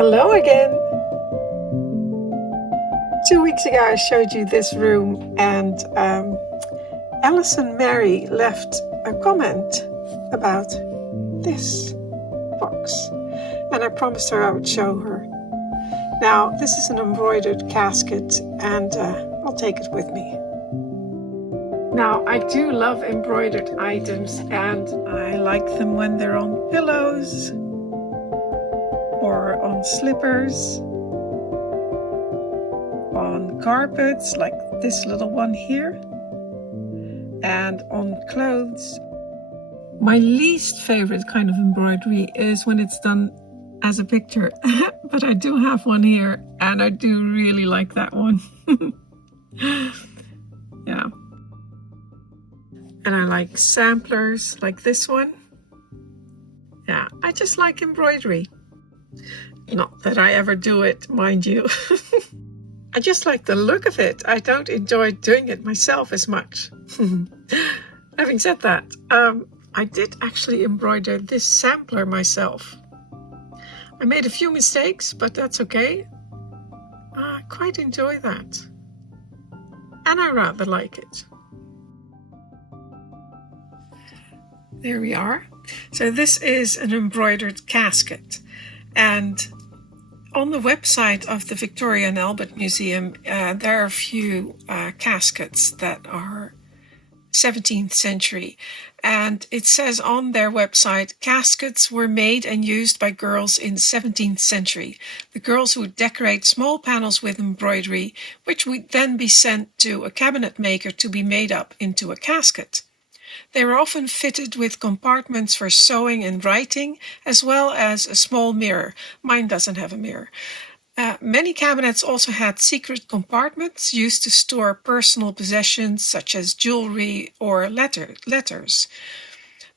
Hello again. 2 weeks ago I showed you this room and Alison Mary left a comment about this box and I promised her I would show her. Now this is an embroidered casket and I'll take it with me. Now I do love embroidered items and I like them when they're on pillows or on slippers, on carpets like this little one here, and on clothes. My least favorite kind of embroidery is when it's done as a picture, but I do have one here and I do really like that one. Yeah. And I like samplers like this one. Yeah, I just like embroidery. Not that I ever do it, mind you. I just like the look of it. I don't enjoy doing it myself as much. Having said that, I did actually embroider this sampler myself. I made a few mistakes, but that's okay. I quite enjoy that. And I rather like it. There we are. So this is an embroidered casket. And on the website of the Victoria and Albert Museum, there are a few caskets that are 17th century. And it says on their website, caskets were made and used by girls in the 17th century. The girls would decorate small panels with embroidery, which would then be sent to a cabinet maker to be made up into a casket. They were often fitted with compartments for sewing and writing, as well as a small mirror. Mine doesn't have a mirror. Many cabinets also had secret compartments used to store personal possessions such as jewelry or letters.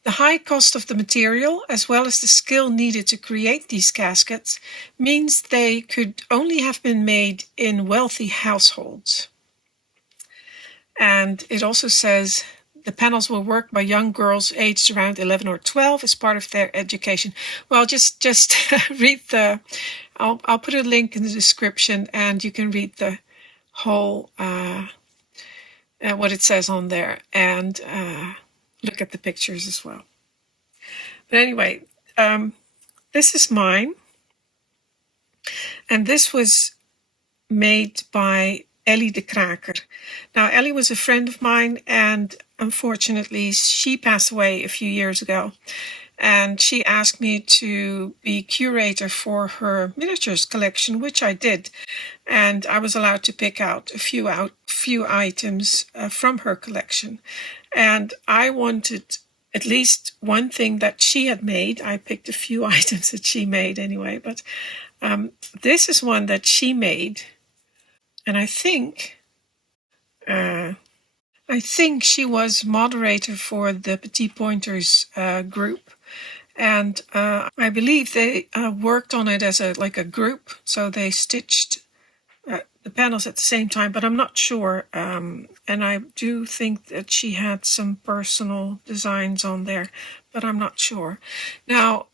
The high cost of the material, as well as the skill needed to create these caskets, means they could only have been made in wealthy households. And it also says the panels were worked by young girls aged around 11 or 12 as part of their education. Well, just read I'll put a link in the description and you can read the whole, what it says on there and look at the pictures as well. But anyway, this is mine. And this was made by Ellie de Kraker. Now, Ellie was a friend of mine and unfortunately she passed away a few years ago. And she asked me to be curator for her miniatures collection, which I did. And I was allowed to pick out a few items from her collection. And I wanted at least one thing that she had made. I picked a few items that she made anyway, but this is one that she made. And I think she was moderator for the Petit Pointers group. And I believe they worked on it as a group, so they stitched the panels at the same time, but I'm not sure. And I do think that she had some personal designs on there, but I'm not sure. Now,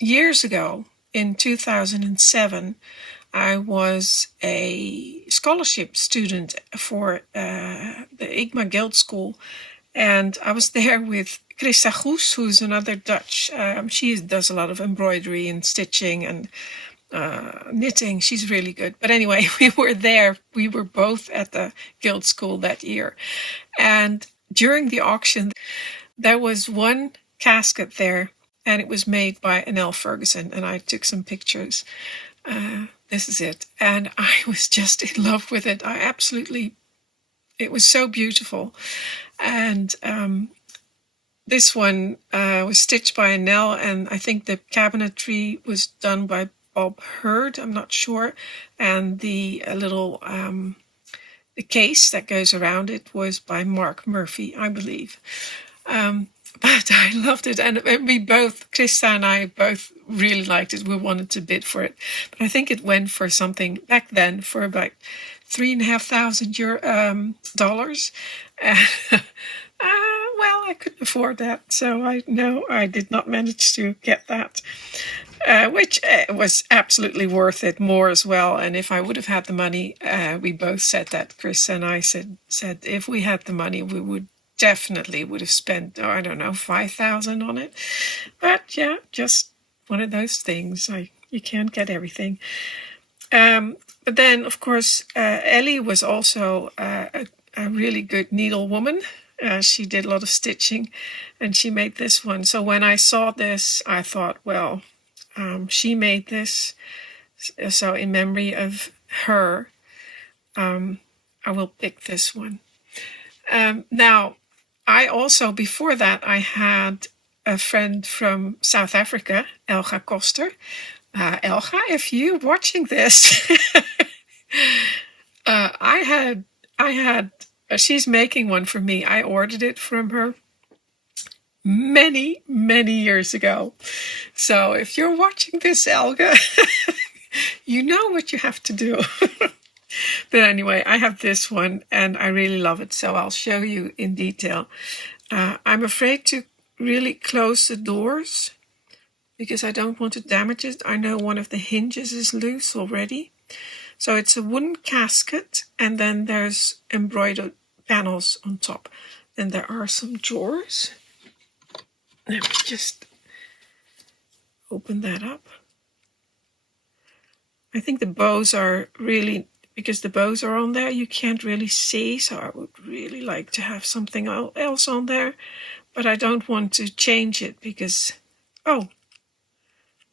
years ago, in 2007, I was a scholarship student for the IGMA Guild School, and I was there with Hughes, who's another Dutch. She does a lot of embroidery and stitching and knitting. She's really good. But anyway, we were there. We were both at the Guild School that year. And during the auction, there was one casket there, and it was made by Annelle Ferguson, and I took some pictures. This is it. And I was just in love with it. It was so beautiful. And this one was stitched by Annelle, and I think the cabinetry was done by Bob Hurd, I'm not sure. And the little the case that goes around it was by Mark Murphy, I believe. But I loved it, and we both, Krista and I both really liked it. We wanted to bid for it, but I think it went for something back then for about $3,500. Well, I couldn't afford that, so I did not manage to get that. which was absolutely worth it more as well. And if I would have had the money, we both said that, Chris and I said if we had the money, we would definitely would have spent, oh, I don't know, 5,000 on it. But yeah, just one of those things. You can't get everything. But then, of course, Ellie was also a really good needlewoman. She did a lot of stitching, and she made this one. So when I saw this, I thought, well, she made this, so in memory of her, I will pick this one. Now, I also, before that, I had a friend from South Africa, Elga Koster. Elga, if you're watching this, she's making one for me. I ordered it from her many, many years ago. So if you're watching this, Elga, you know what you have to do. But anyway, I have this one and I really love it. So I'll show you in detail. I'm afraid to really close the doors because I don't want to damage it. I know one of the hinges is loose already. So it's a wooden casket and then there's embroidered panels on top. Then there are some drawers. Let me just open that up. I think the bows are really, because the bows are on there, you can't really see. So I would really like to have something else on there. But I don't want to change it because, oh,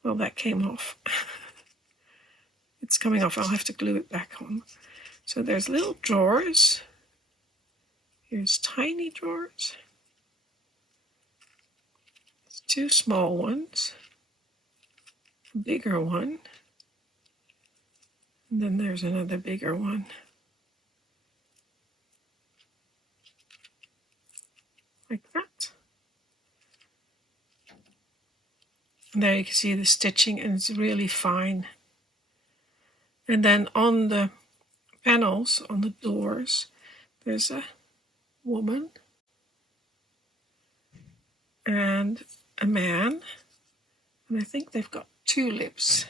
well, that came off. It's coming off. I'll have to glue it back on. So there's little drawers. Here's tiny drawers. There's two small ones. A bigger one. And then there's another bigger one. Like that. And there you can see the stitching and it's really fine. And then on the panels, on the doors, there's a woman and a man. And I think they've got tulips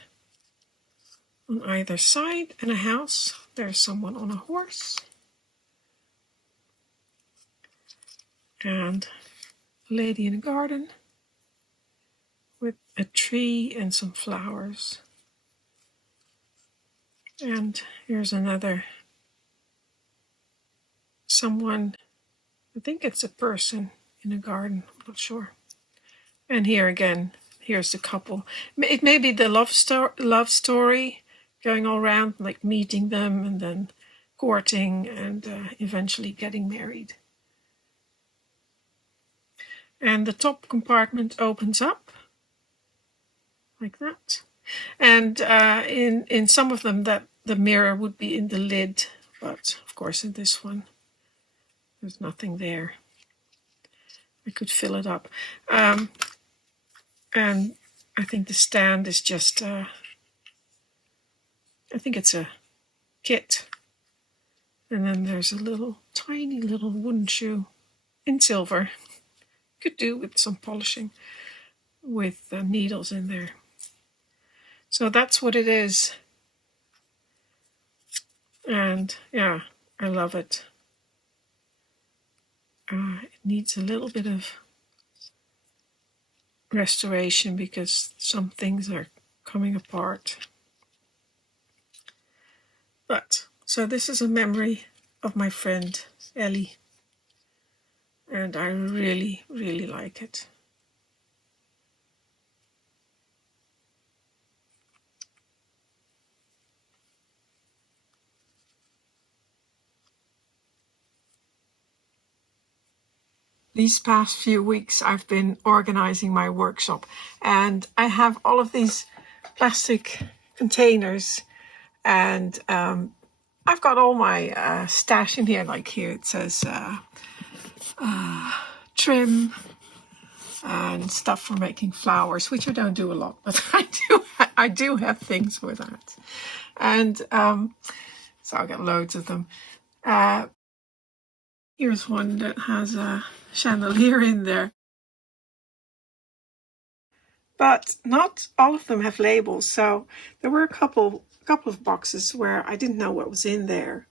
on either side and a house. There's someone on a horse. And a lady in a garden with a tree and some flowers. And here's another someone, I think it's a person in a garden, I'm not sure. And here again, here's the couple. It may be the love story going all around, like meeting them and then courting and eventually getting married. And the top compartment opens up like that. And in some of them that the mirror would be in the lid, but of course in this one there's nothing there. I could fill it up. And I think the stand is just, I think it's a kit. And then there's a little, tiny little wooden shoe in silver. Could do with some polishing with needles in there. So that's what it is. And yeah, I love it. It needs a little bit of restoration because some things are coming apart. But, so this is a memory of my friend Ellie. And I really, really like it. These past few weeks I've been organizing my workshop and I have all of these plastic containers and I've got all my stash in here. Like here it says trim and stuff for making flowers, which I don't do a lot, but I do have things for that. And so I've got loads of them. Here's one that has a chandelier in there. but not all of them have labels. So there were a couple of boxes where I didn't know what was in there.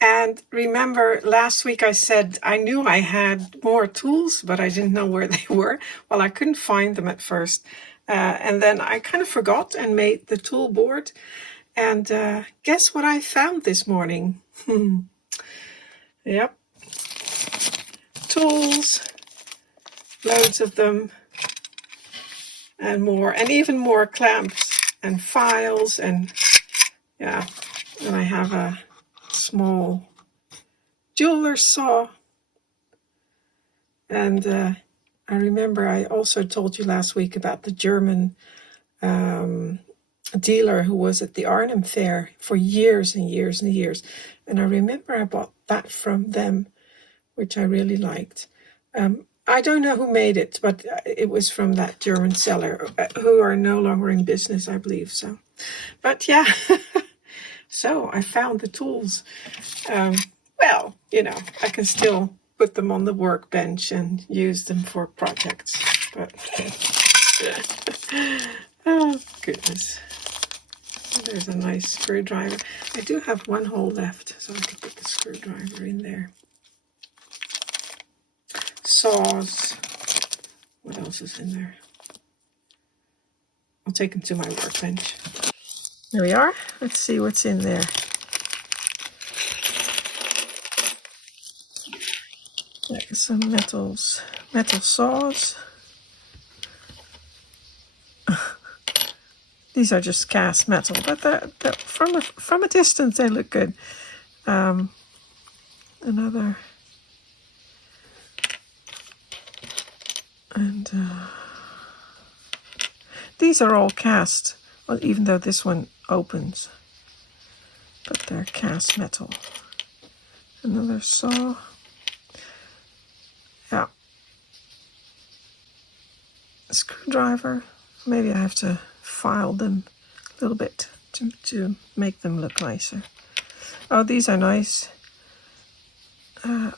And remember last week I said I knew I had more tools, but I didn't know where they were. Well, I couldn't find them at first. And then I kind of forgot and made the tool board. And guess what I found this morning? Yep. Tools, loads of them, and more, and even more clamps and files, and yeah. And I have a small jeweler's saw. And I remember I also told you last week about the German dealer who was at the Arnhem Fair for years and years and years. And I remember I bought that from them, which I really liked. I don't know who made it, but it was from that German seller, who are no longer in business, I believe. So, but yeah, so I found the tools. Well, you know, I can still put them on the workbench and use them for projects. But oh goodness, there's a nice screwdriver. I do have one hole left, so I can put the screwdriver in there. Saws. What else is in there? I'll take them to my workbench. There we are. Let's see what's in there. There's some metal saws. These are just cast metal, but from a distance they look good. Another, and these are all cast, well, even though this one opens, but they're cast metal. Another saw. Yeah. A screwdriver. Maybe I have to file them a little bit to make them look nicer. Oh, these are nice. Oh,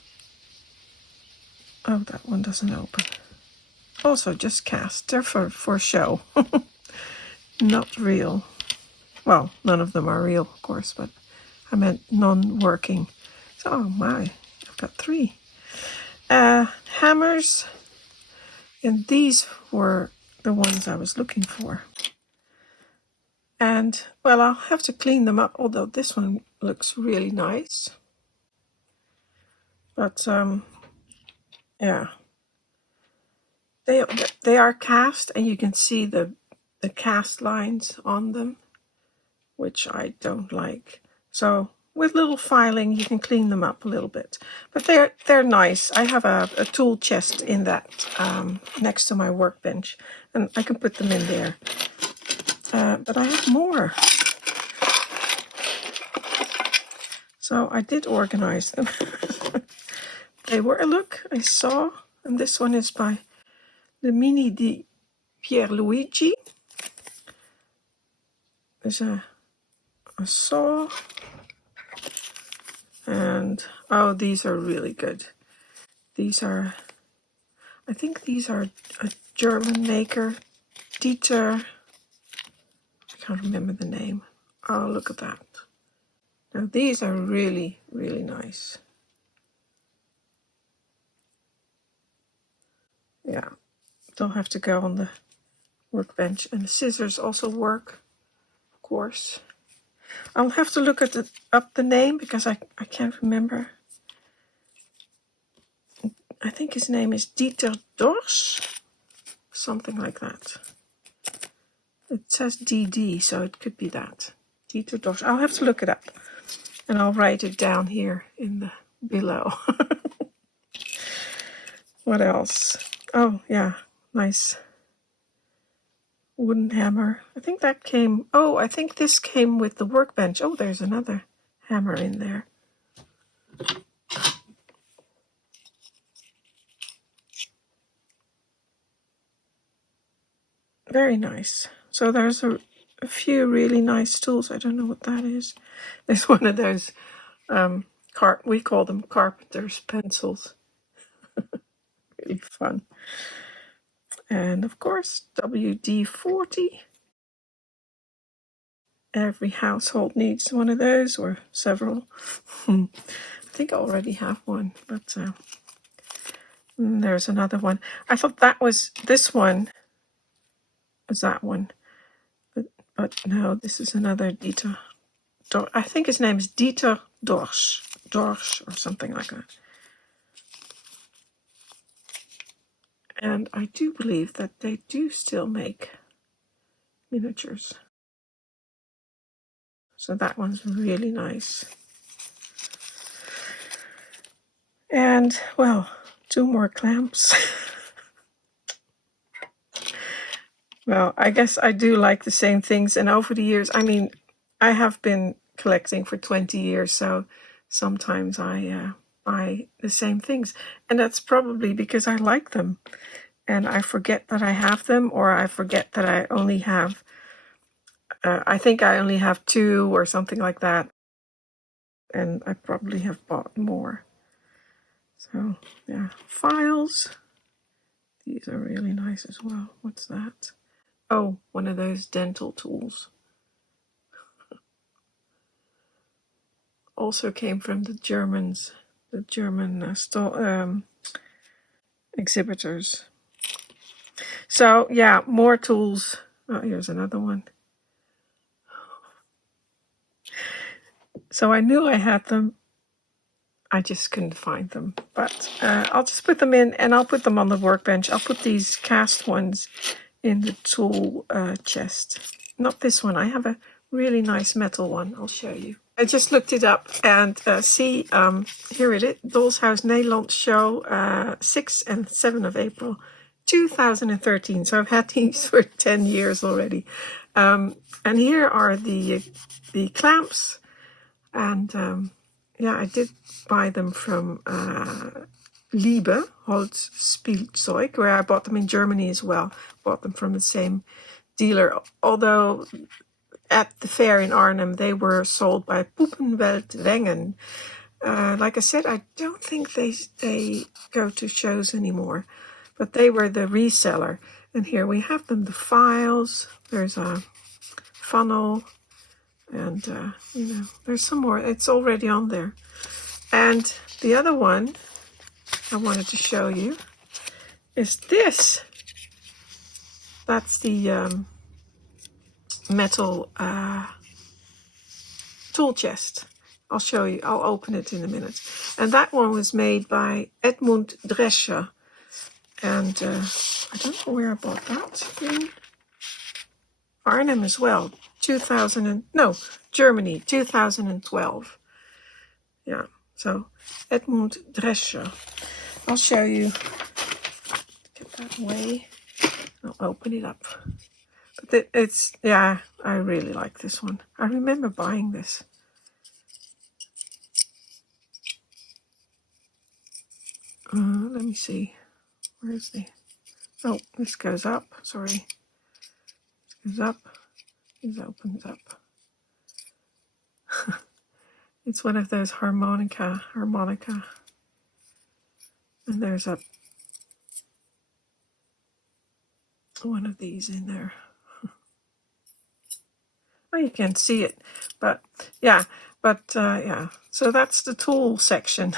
that one doesn't open. Also just cast. They're for show. Not real. Well, none of them are real, of course, but I meant non-working. So, oh my, I've got 3. Hammers. And these were the ones I was looking for. And, well, I'll have to clean them up, although this one looks really nice. But, yeah. They are cast, and you can see the cast lines on them, which I don't like. So with little filing, you can clean them up a little bit. But they're nice. I have a tool chest in that next to my workbench, and I can put them in there. But I have more. So I did organize them. They were, look, I saw, and this one is by the Mini di Pierluigi. There's a saw. And, oh, these are really good. These are, I think these are a German maker. Dieter, I can't remember the name. Oh, look at that. Now, these are really, really nice. Yeah, don't have to go on the workbench. And the scissors also work, of course. I'll have to look up the name because I can't remember. I think his name is Dieter Dorsch, something like that. It says DD, so it could be that. Dieter Dorsch. I'll have to look it up, and I'll write it down here in the below. What else? Oh, yeah, nice wooden hammer. I think that came, oh, I think this came with the workbench. Oh, there's another hammer in there. Very nice. So there's a few really nice tools. I don't know what that is. There's one of those, we call them carpenter's pencils. Really fun. And of course, WD-40. Every household needs one of those, or several. I think I already have one, but there's another one. I thought this one was that one, but no, this is another Dieter. I think his name is Dieter Dorsch or something like that. And I do believe that they do still make miniatures. So that one's really nice. And, well, 2 more clamps. Well, I guess I do like the same things. And over the years, I mean, I have been collecting for 20 years, so sometimes I buy the same things. And that's probably because I like them. And I forget that I have them, or I forget that I only have, I think I only have 2 or something like that. And I probably have bought more. So, yeah. Files. These are really nice as well. What's that? Oh, one of those dental tools. Also came from the Germans, the German exhibitors. So, yeah, more tools. Oh, here's another one. So I knew I had them. I just couldn't find them. But I'll just put them in, and I'll put them on the workbench. I'll put these cast ones in the tool chest. Not this one. I have a really nice metal one. I'll show you. I just looked it up and see, here it is. Dolls House Nederland show, 6 and 7 of April 2013. So I've had these for 10 years already. And here are the clamps. And yeah, I did buy them from Liebe, Holzspielzeug, where I bought them in Germany as well. Bought them from the same dealer. Although at the fair in Arnhem, they were sold by Puppenwelt Wengen. Like I said, I don't think they go to shows anymore, but they were the reseller. And here we have them, the files. There's a funnel, and you know, there's some more. It's already on there. And the other one I wanted to show you is this. That's the metal tool chest. I'll show you. I'll open it in a minute. And that one was made by Edmund Drescher. And I don't know where I bought that. In Arnhem as well. Germany, 2012. Yeah, so Edmund Drescher. I'll show you. Get that away. I'll open it up. But it's, yeah, I really like this one. I remember buying this. Let me see. Where's the... Oh, this goes up. Sorry. This goes up. This opens up. It's one of those harmonica. And there's one of these in there. Oh, you can't see it, but yeah. Yeah. So that's the tool section.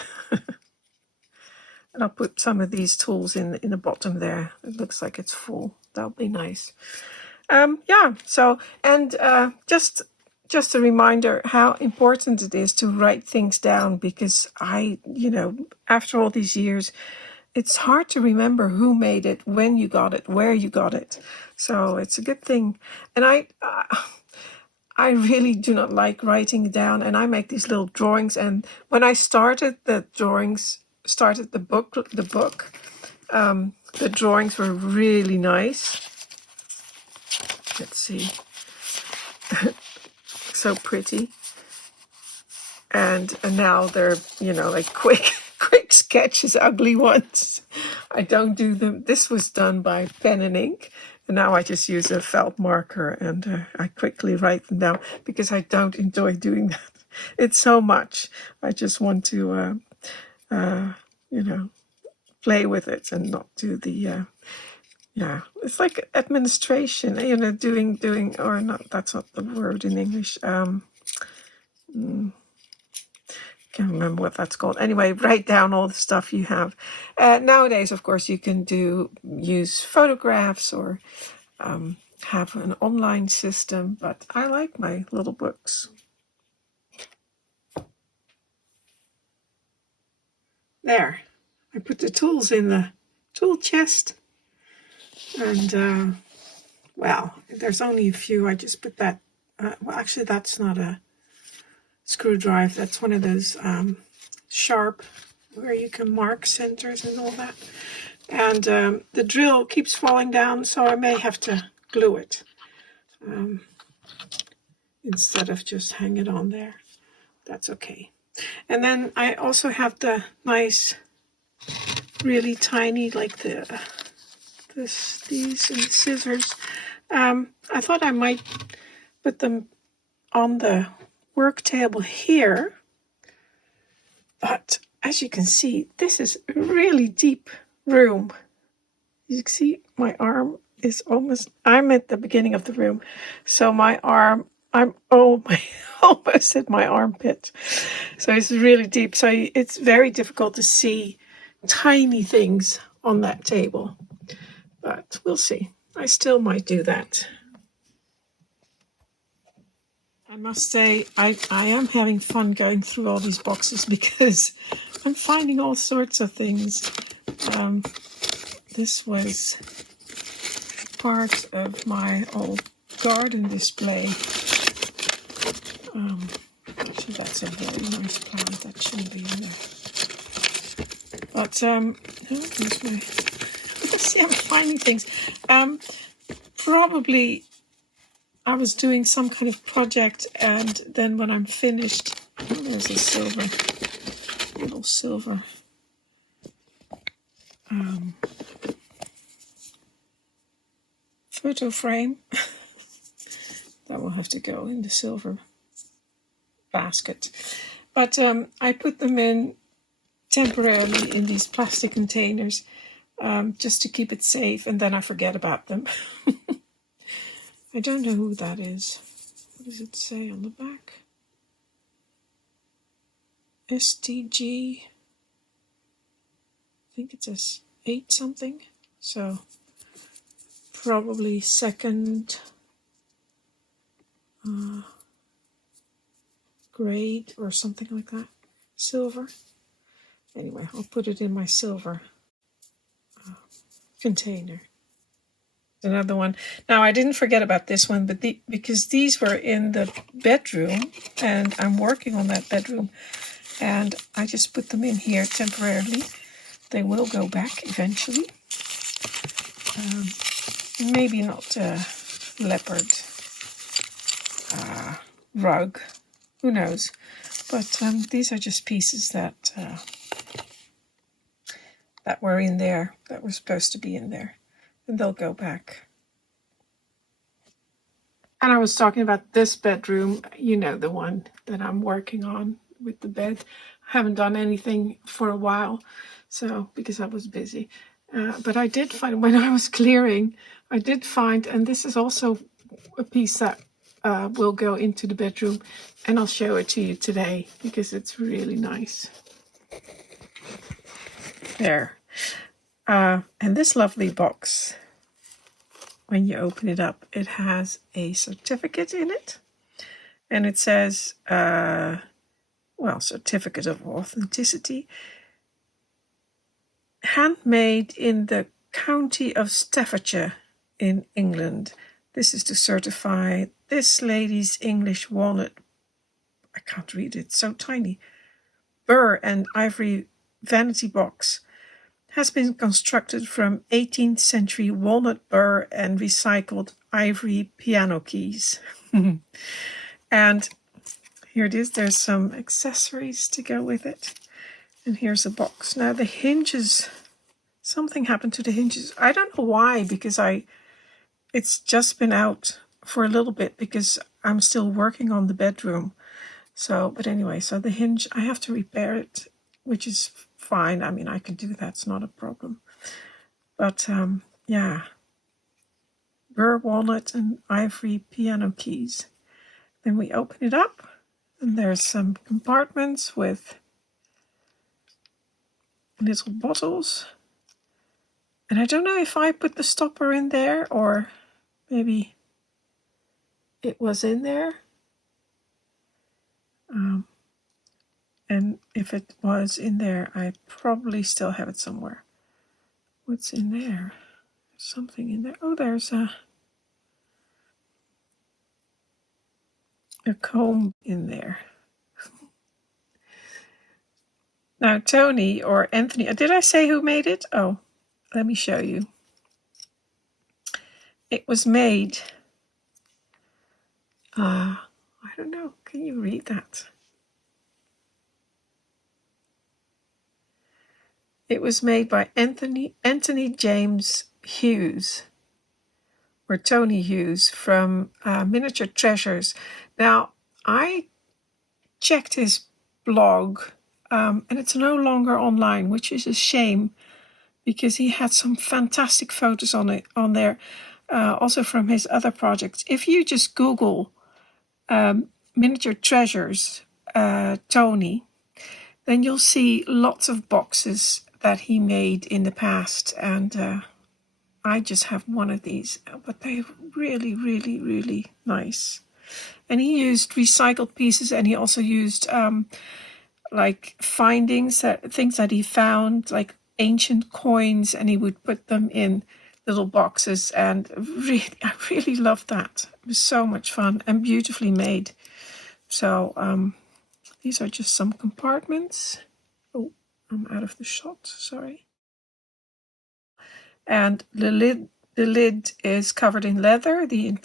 And I'll put some of these tools in the bottom there. It looks like it's full. That'll be nice. Yeah. So, and just a reminder how important it is to write things down, because after all these years, it's hard to remember who made it, when you got it, where you got it. So it's a good thing. And I really do not like writing down, and I make these little drawings. And when I started the book, the drawings were really nice. Let's see. So pretty. And now they're, like quick sketches, ugly ones. I don't do them. This was done by pen and ink. And now I just use a felt marker, and I quickly write them down, because I don't enjoy doing that. It's so much. I just want to, play with it and not do the, yeah, it's like administration, you know, doing, or not, that's not the word in English. Can't remember what that's called. Anyway, write down all the stuff you have. Nowadays, of course, you can use photographs or have an online system, but I like my little books. There, I put the tools in the tool chest, and well, there's only a few. I just put that. Well, actually, that's not a screwdriver. That's one of those sharp, where you can mark centers and all that. And the drill keeps falling down, so I may have to glue it instead of just hang it on there. That's okay. And then I also have the nice, really tiny, like these and the scissors. I thought I might put them on the work table here, but as you can see, this is a really deep room. You can see my arm is I'm at the beginning of the room, so my arm, I almost at my armpit. So it's really deep, so it's very difficult to see tiny things on that table, but we'll see. I still might do that. I must say, I am having fun going through all these boxes because I'm finding all sorts of things. This was part of my old garden display. Actually, that's a very nice plant. That shouldn't be in there. But, here's my... See, I'm finding things. Probably I was doing some kind of project, and then when I'm finished, there's a little silver photo frame. That will have to go in the silver basket. But I put them in temporarily in these plastic containers just to keep it safe, and then I forget about them. I don't know who that is. What does it say on the back? STG. I think it says 8 something. So probably second grade or something like that. Silver. Anyway, I'll put it in my silver container. Another one. Now, I didn't forget about this one, but because these were in the bedroom, and I'm working on that bedroom, and I just put them in here temporarily. They will go back eventually. Maybe not a leopard rug. Who knows? But these are just pieces that were in there, that were supposed to be in there. And they'll go back. And I was talking about this bedroom, you know, the one that I'm working on with the bed. I haven't done anything for a while, so because I was busy. But I did find, when I was clearing, I did find, and this is also a piece that will go into the bedroom, and I'll show it to you today because it's really nice. There. And this lovely box, when you open it up, it has a certificate in it. And it says, certificate of authenticity. Handmade in the county of Staffordshire in England. This is to certify this lady's English walnut, I can't read it, it's so tiny, burr and ivory vanity box. Has been constructed from 18th century walnut burr and recycled ivory piano keys. And here it is. There's some accessories to go with it. And here's a box. Now the hinges, something happened to the hinges. I don't know why, because it's just been out for a little bit because I'm still working on the bedroom. So, but anyway, so the hinge, I have to repair it, which is fine. I mean, I can do that. It's not a problem. But yeah, burr walnut and ivory piano keys. Then we open it up, and there's some compartments with little bottles. And I don't know if I put the stopper in there or maybe it was in there. And if it was in there, I probably still have it somewhere. What's in there? There's something in there. Oh, there's a comb in there. Now, Tony or Anthony, did I say who made it? Oh, let me show you. It was made, I don't know, can you read that? It was made by Anthony James Hughes, or Tony Hughes, from Miniature Treasures. Now, I checked his blog, and it's no longer online, which is a shame because he had some fantastic photos on there, also from his other projects. If you just Google Miniature Treasures Tony, then you'll see lots of boxes that he made in the past, and I just have one of these, but they're really, really, really nice. And he used recycled pieces, and he also used like findings, things that he found, like ancient coins, and he would put them in little boxes, and really, I really loved that. It was so much fun and beautifully made. So these are just some compartments. Oh, I'm out of the shot, sorry. And the lid is covered in leather. The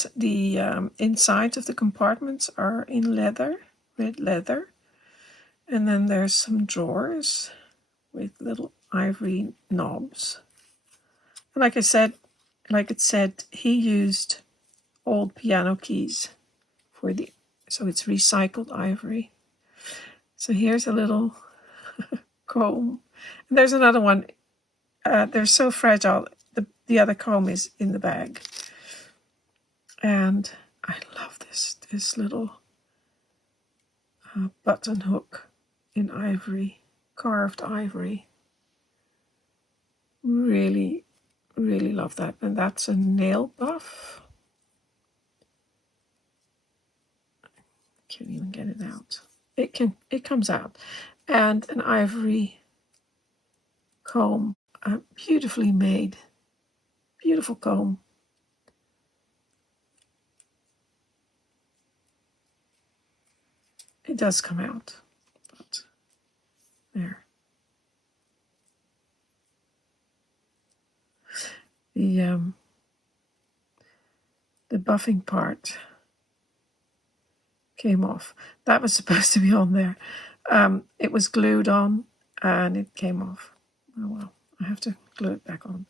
insides of the compartments are in leather, red leather. And then there's some drawers with little ivory knobs. And like it said, he used old piano keys so it's recycled ivory. So here's a little comb. And there's another one. They're so fragile. The other comb is in the bag. And I love this little button hook in ivory, carved ivory. Really, really love that. And that's a nail buff. Can't even get it out. It comes out. And an ivory comb, beautifully made, beautiful comb. It does come out, but there. The buffing part came off. That was supposed to be on there. It was glued on and it came off. Oh well, I have to glue it back on.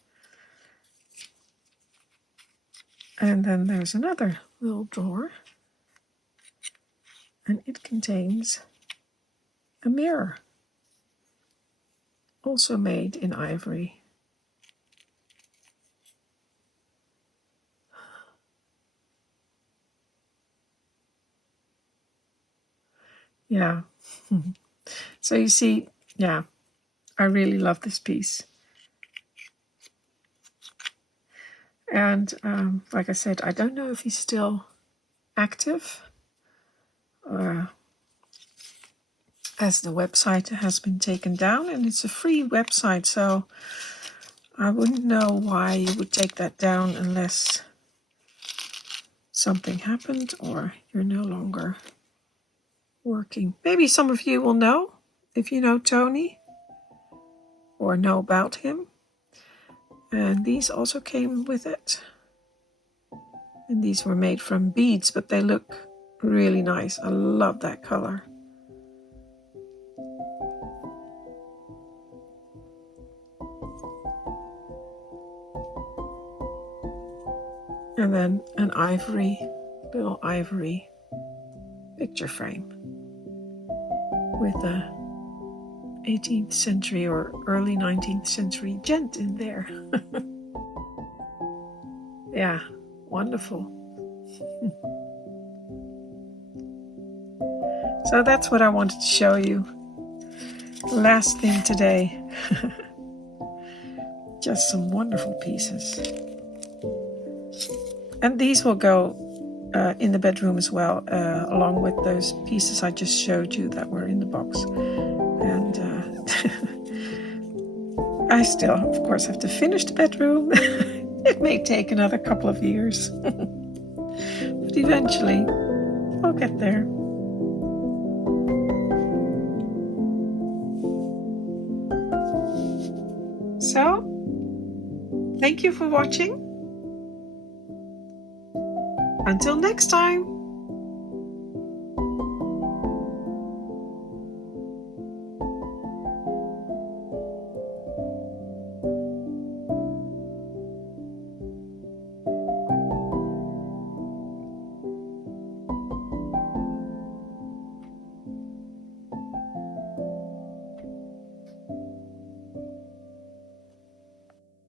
And then there's another little drawer, and it contains a mirror, also made in ivory. Yeah. So you see, yeah, I really love this piece. And like I said, I don't know if he's still active, as the website has been taken down, and it's a free website, so I wouldn't know why you would take that down unless something happened or you're no longer working. Maybe some of you will know if you know Tony or know about him. And these also came with it. And these were made from beads, but they look really nice. I love that color. And then an little ivory picture frame with a 18th century or early 19th century gent in there. Yeah, Wonderful. So that's what I wanted to show you. Last thing today. Just some wonderful pieces. And these will go in the bedroom as well, along with those pieces I just showed you that were in the box. And I still, of course, have to finish the bedroom. It may take another couple of years. But eventually, I'll get there. So, thank you for watching. Until next time.